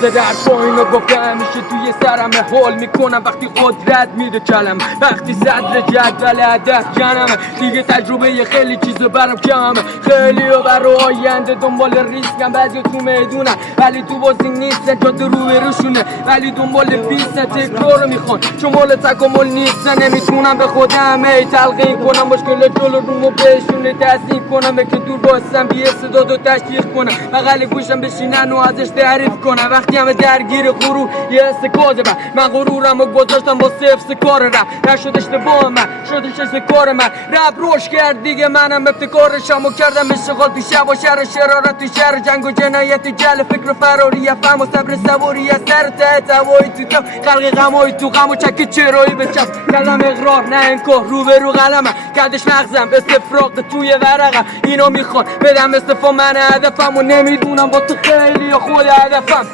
در پایین رو گفته همیشه توی سرم حال میکنم وقتی قدرت میده کلم، وقتی صدر جدول هدف جنمه دیگه تجربه خیلی چیزا برام کمه. خیلی ها برای آینده دنبال ریسکم، بعضی تو میدونن ولی تو بازی نیستن، جاده روبروشونه ولی دنبال بیستن، تکرار رو میخوان چون مال تکامل نیستن. نمیتونم به خودم تلقین کنم، مشکل جلو رومو بهشونه تحسین کنم، که دور باشم بی استعداد و تشویق کنم، بغل گوشم بشینن و ازش تعریف کنم. وقتی همه درگیر غرور یه استکاده من غرورم و گذاشتم با صفر کار رپ، نشد اشتباه من شدش کار من، رپ روش کرد دیگه منم ابتکارشم و کردم اشتغال تو شب و شهر شرارت تو شهر، جنگ و جنایت جل فکر فراری فهم و صبر سواری از سر ته توایی تو کم خلق غمایی تو غم و چک چرایی به چپ کلم اقرار نه انکار رو به رو قلمم کردش مغزم استفراغ توی ورقم. اینا میخوان بدم استفا من هدفم و نمیدونم با تو خیلی خود هدفم.